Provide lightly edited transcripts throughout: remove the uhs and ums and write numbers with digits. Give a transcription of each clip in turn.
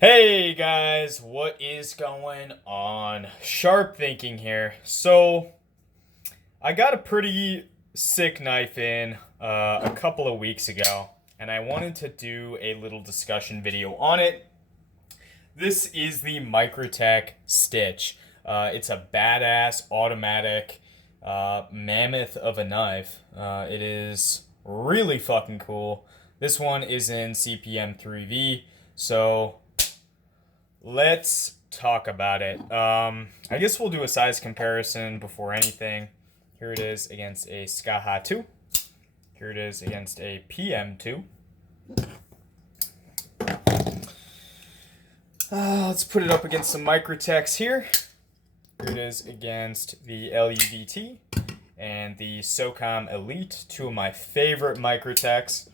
Hey guys, what is going on? Sharp thinking here. So, I got a pretty sick knife in a couple of weeks ago, and I wanted to do a little discussion video on it. This is the Microtech Stitch. It's a badass automatic mammoth of a knife. It is really fucking cool. This one is in CPM 3V, so let's talk about it. I guess we'll do a size comparison before anything. Here it is against a Skaha 2. Here it is against a PM2. Let's put it up against some Microtechs here. Here it is against the LUDT and the SOCOM Elite, two of my favorite Microtechs.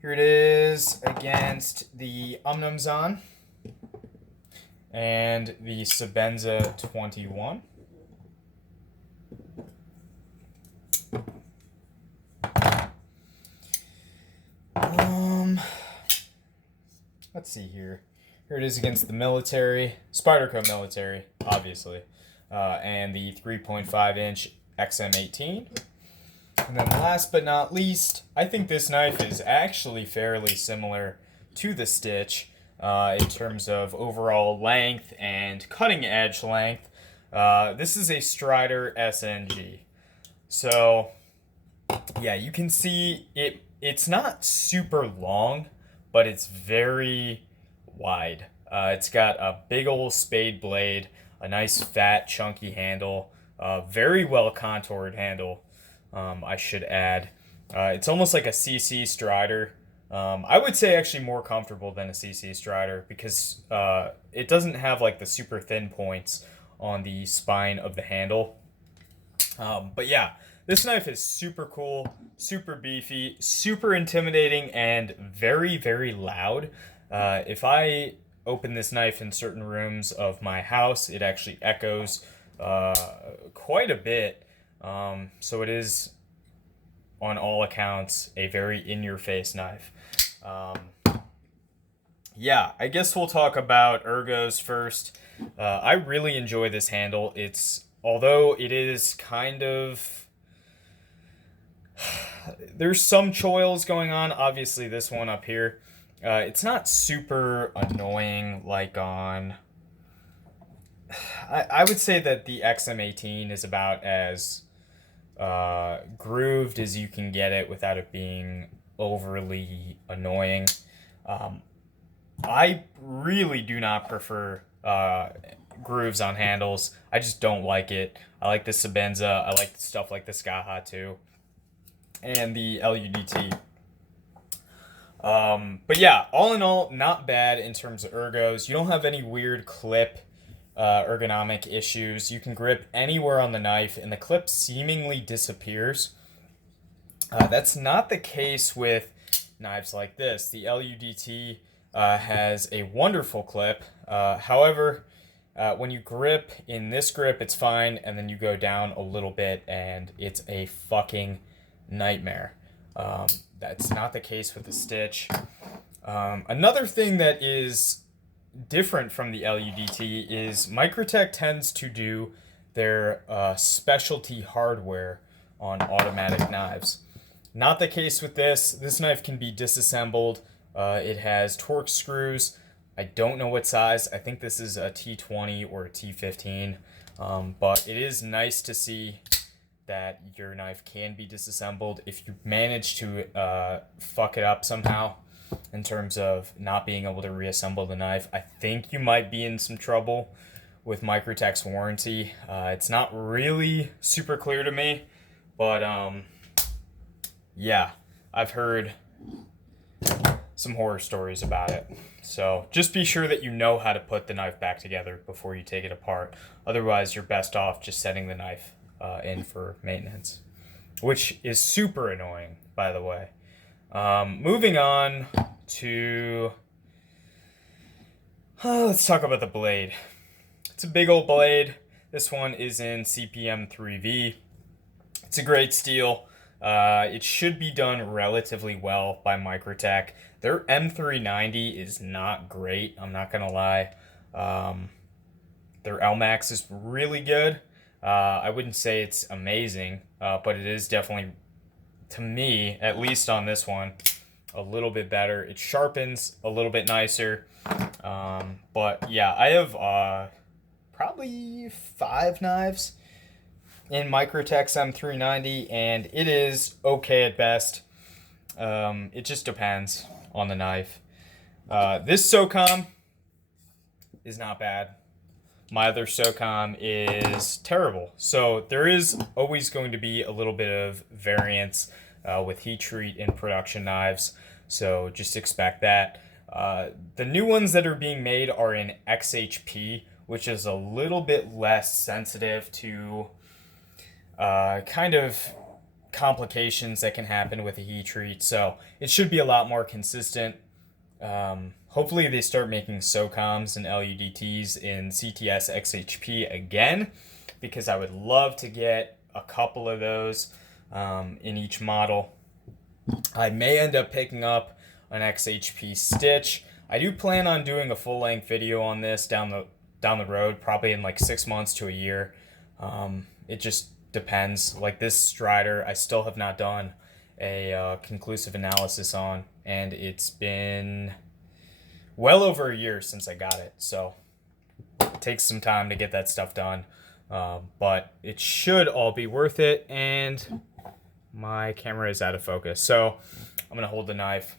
Here it is against the Umnumzon and the Sebenza 21. Let's see here. Here it is against the military, Spyderco military, obviously, and the 3.5-inch XM18. And then last but not least, I think this knife is actually fairly similar to the Stitch in terms of overall length and cutting edge length. This is a Strider SNG. So, yeah, you can see it's not super long, but it's very wide. It's got a big old spade blade, a nice fat chunky handle, very well contoured handle. I should add. It's almost like a CC Strider. I would say actually more comfortable than a CC Strider because it doesn't have like the super thin points on the spine of the handle. But yeah, this knife is super cool, super beefy, super intimidating, and very, very loud. If I open this knife in certain rooms of my house, it actually echoes quite a bit. So it is, on all accounts, a very in-your-face knife. Yeah, I guess we'll talk about ergos first. I really enjoy this handle. Although it is kind of... There's some choils going on. Obviously, this one up here. It's not super annoying like on... I would say that the XM18 is about as grooved as you can get it without it being overly annoying. I really do not prefer grooves on handles. I just don't like it. I like the Sebenza. I like stuff like the Skaha too, and the LUDT. But yeah, all in all, not bad in terms of ergos. You don't have any weird clip ergonomic issues. You can grip anywhere on the knife and the clip seemingly disappears. That's not the case with knives like this. The LUDT has a wonderful clip. However, when you grip in this grip, it's fine, and then you go down a little bit and it's a fucking nightmare. That's not the case with the Stitch. Another thing that is different from the LUDT is Microtech tends to do their specialty hardware on automatic knives. Not the case with this. This knife can be disassembled. It has Torx screws. I don't know what size. I think this is a T20 or a T15. But it is nice to see that your knife can be disassembled if you manage to fuck it up somehow in terms of not being able to reassemble the knife. I think you might be in some trouble with Microtech's warranty. It's not really super clear to me, but yeah, I've heard some horror stories about it. So just be sure that you know how to put the knife back together before you take it apart. Otherwise, you're best off just setting the knife in for maintenance, which is super annoying, by the way. Moving on to... let's talk about the blade. It's a big old blade. This one is in CPM 3V. It's a great steel. It should be done relatively well by Microtech. Their M390 is not great, I'm not gonna lie. Their LMAX is really good. I wouldn't say it's amazing, but it is definitely, to me, at least on this one, a little bit better. It sharpens a little bit nicer. But yeah, I have probably 5 knives in Microtech's M390, and it is okay at best. It just depends on the knife. This SOCOM is not bad. My other SOCOM is terrible. So there is always going to be a little bit of variance with heat treat in production knives. So just expect that. The new ones that are being made are in XHP, which is a little bit less sensitive to kind of complications that can happen with a heat treat. So it should be a lot more consistent. Hopefully they start making SOCOMs and LUDTs in CTS XHP again, because I would love to get a couple of those in each model. I may end up picking up an XHP Stitch. I do plan on doing a full-length video on this down the road, probably in like 6 months to a year. It just depends. Like this Strider, I still have not done a conclusive analysis on, and it's been well over a year since I got it, so it takes some time to get that stuff done, but it should all be worth it. And my camera is out of focus, so I'm gonna hold the knife.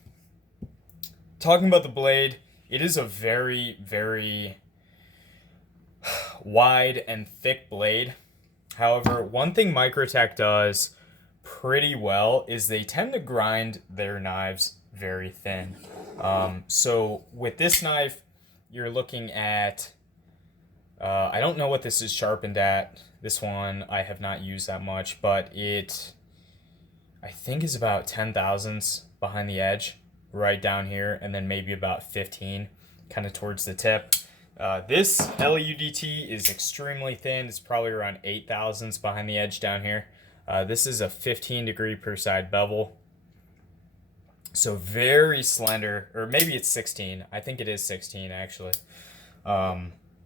Talking about the blade, it is a very, very wide and thick blade. However, one thing Microtech does pretty well is they tend to grind their knives very thin. So with this knife, you're looking at, I don't know what this is sharpened at. This one I have not used that much, but it, I think, is about 10 thousandths behind the edge, right down here, and then maybe about 15 kind of towards the tip. This LUDT is extremely thin. It's probably around 8 thousandths behind the edge down here. This is a 15 degree per side bevel. So very slender, or maybe it's 16. I think it is 16 actually.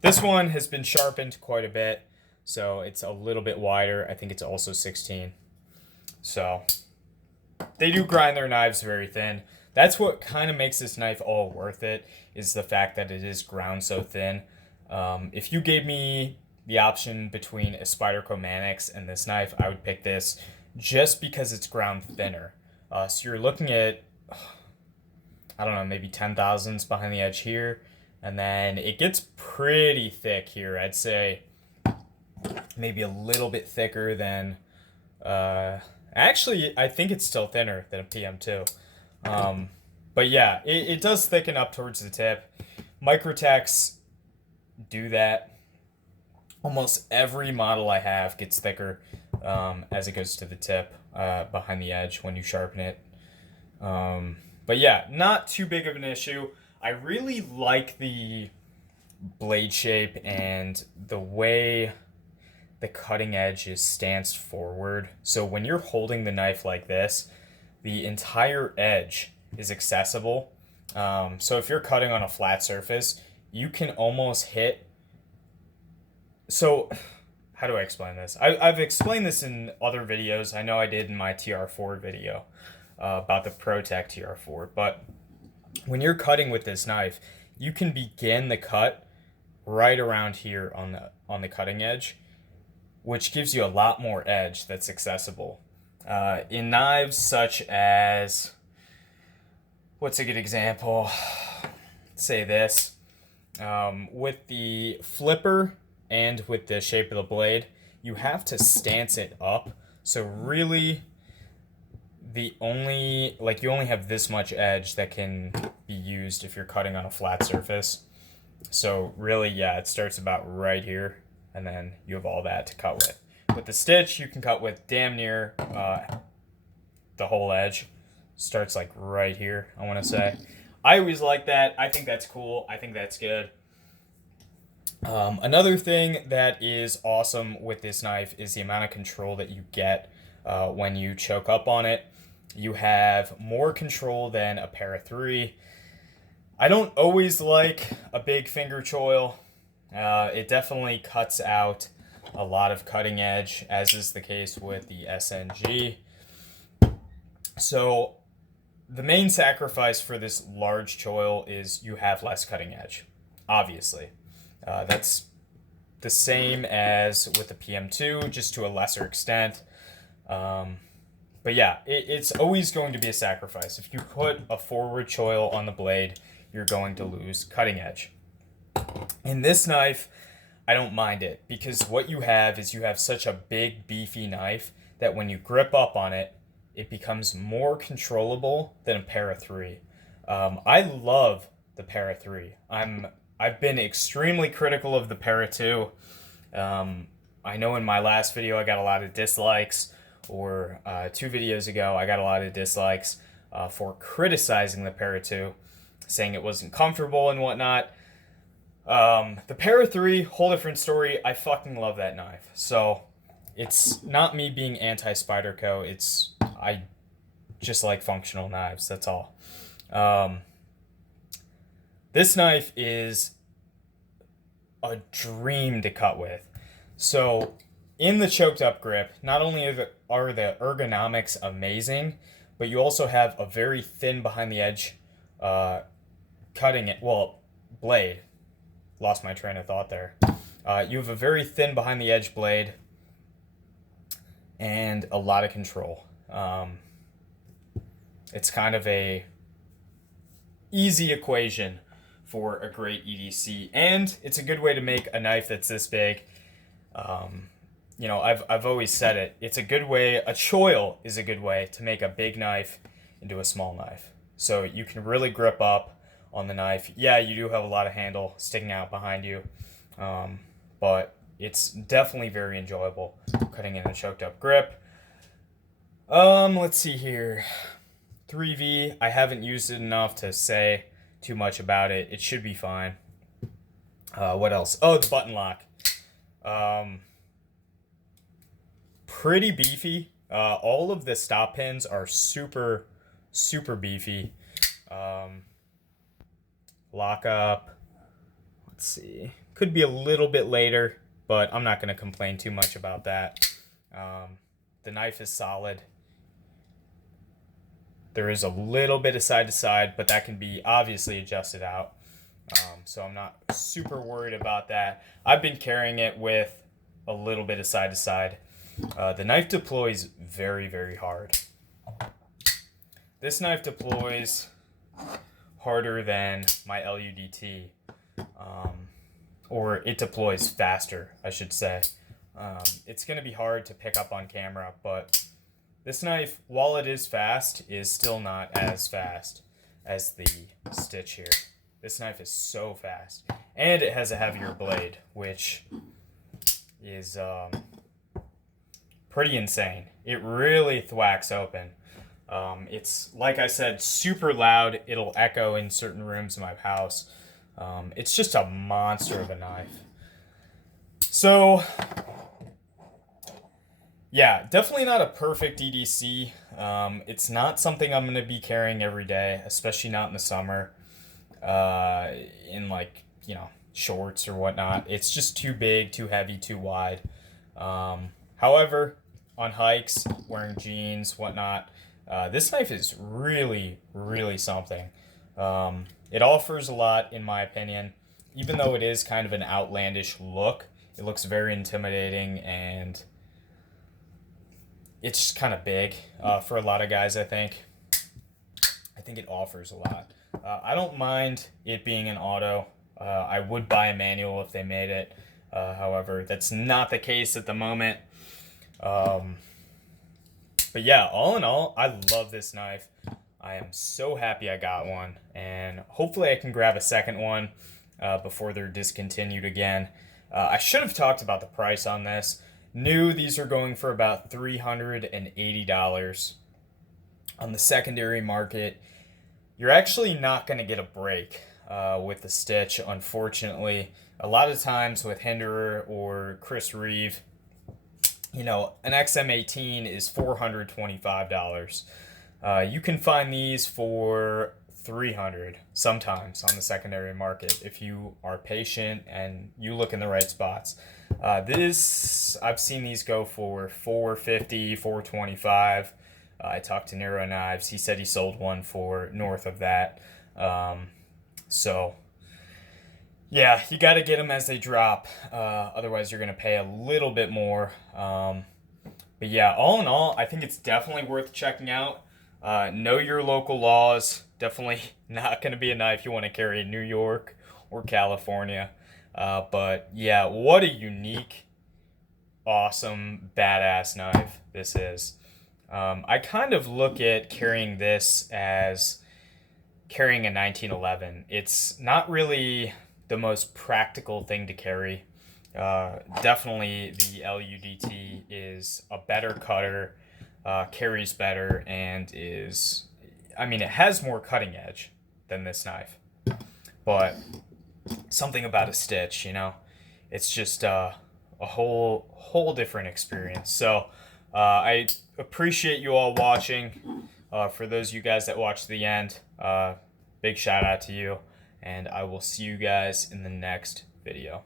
This one has been sharpened quite a bit, so it's a little bit wider. I think it's also 16. So they do grind their knives very thin. That's what kind of makes this knife all worth it, is the fact that it is ground so thin. If you gave me the option between a Spyderco Manix and this knife, I would pick this just because it's ground thinner. So you're looking at, I don't know, maybe 10 thousandths behind the edge here, and then it gets pretty thick here. I'd say maybe a little bit thicker than, actually, I think it's still thinner than a PM2. But yeah, it does thicken up towards the tip. Microtechs do that. Almost every model I have gets thicker as it goes to the tip behind the edge when you sharpen it. But yeah, not too big of an issue. I really like the blade shape and the way the cutting edge is stanced forward. So when you're holding the knife like this, the entire edge is accessible. So if you're cutting on a flat surface, you can almost hit. So how do I explain this? I've explained this in other videos. I know I did in my TR4 video about the ProTech TR4. But when you're cutting with this knife, you can begin the cut right around here on the cutting edge, which gives you a lot more edge that's accessible. In knives such as, what's a good example? Say this. With the flipper and with the shape of the blade, you have to stance it up. So really, you only have this much edge that can be used if you're cutting on a flat surface. So really, yeah, it starts about right here, and then you have all that to cut with. With the Stitch, you can cut with damn near the whole edge. Starts like right here, I want to say. I always like that. I think that's cool. I think that's good. Another thing that is awesome with this knife is the amount of control that you get when you choke up on it. You have more control than a para 3. I don't always like a big finger choil. It definitely cuts out a lot of cutting edge, as is the case with the SNG. So the main sacrifice for this large choil is you have less cutting edge, obviously. That's the same as with the PM2, just to a lesser extent. But yeah, it's always going to be a sacrifice. If you put a forward choil on the blade, you're going to lose cutting edge. In this knife, I don't mind it, because what you have is you have such a big, beefy knife that when you grip up on it, it becomes more controllable than a para 3. I love the para 3. I've been extremely critical of the para 2. I know in my last video I got a lot of dislikes, or 2 videos ago I got a lot of dislikes for criticizing the para 2, saying it wasn't comfortable and whatnot. The para 3, whole different story. I fucking love that knife. So it's not me being anti-Spyderco. I just like functional knives. That's all. This knife is a dream to cut with. So in the choked up grip, not only are the ergonomics amazing, but you also have a very thin behind the edge blade. Lost my train of thought there. You have a very thin behind the edge blade and a lot of control. It's kind of a easy equation for a great EDC, and it's a good way to make a knife that's this big. I've always said it. It's a good way. A choil is a good way to make a big knife into a small knife. So you can really grip up on the knife. Yeah, you do have a lot of handle sticking out behind you, but it's definitely very enjoyable cutting in a choked up grip. Let's see here. 3V, I haven't used it enough to say too much about it. It should be fine. What else? Oh, the button lock. Pretty beefy. All of the stop pins are super, super beefy. Lock up. Let's see. Could be a little bit later, but I'm not going to complain too much about that. The knife is solid. There is a little bit of side to side, but that can be obviously adjusted out. So I'm not super worried about that. I've been carrying it with a little bit of side to side. The knife deploys very, very hard. This knife deploys harder than my LUDT, or it deploys faster, I should say. It's going to be hard to pick up on camera, but this knife, while it is fast, is still not as fast as the Stitch here. This knife is so fast, and it has a heavier blade, which is pretty insane. It really thwacks open. It's, like I said, super loud. It'll echo in certain rooms of my house. It's just a monster of a knife. So, yeah, definitely not a perfect EDC. It's not something I'm going to be carrying every day, especially not in the summer, in shorts or whatnot. It's just too big, too heavy, too wide. However, on hikes, wearing jeans, whatnot, this knife is really, really something. It offers a lot, in my opinion. Even though it is kind of an outlandish look, it looks very intimidating, and it's just kind of big for a lot of guys, I think. I think it offers a lot. I don't mind it being an auto. I would buy a manual if they made it. However, that's not the case at the moment. But yeah, all in all, I love this knife. I am so happy I got one, and hopefully I can grab a second one before they're discontinued again. I should have talked about the price on this. New, these are going for about $380. On the secondary market, you're actually not going to get a break with the Stitch, unfortunately. A lot of times with Hinderer or Chris Reeve, you know, an XM18 is $425. You can find these for $300 sometimes on the secondary market if you are patient and you look in the right spots. This I've seen these go for $450, $425. I talked to Nero Knives. He said he sold one for north of that. So yeah, you got to get them as they drop. Otherwise, you're going to pay a little bit more. But yeah, all in all, I think it's definitely worth checking out. Know your local laws. Definitely not going to be a knife you want to carry in New York or California. But yeah, what a unique, awesome, badass knife this is. I kind of look at carrying this as carrying a 1911. It's not really the most practical thing to carry. Definitely the LUDT is a better cutter, carries better, and is, I mean, it has more cutting edge than this knife. But something about a stitch, you know, it's just a whole different experience. So I appreciate you all watching. For those of you guys that watched the end, big shout out to you, and I will see you guys in the next video.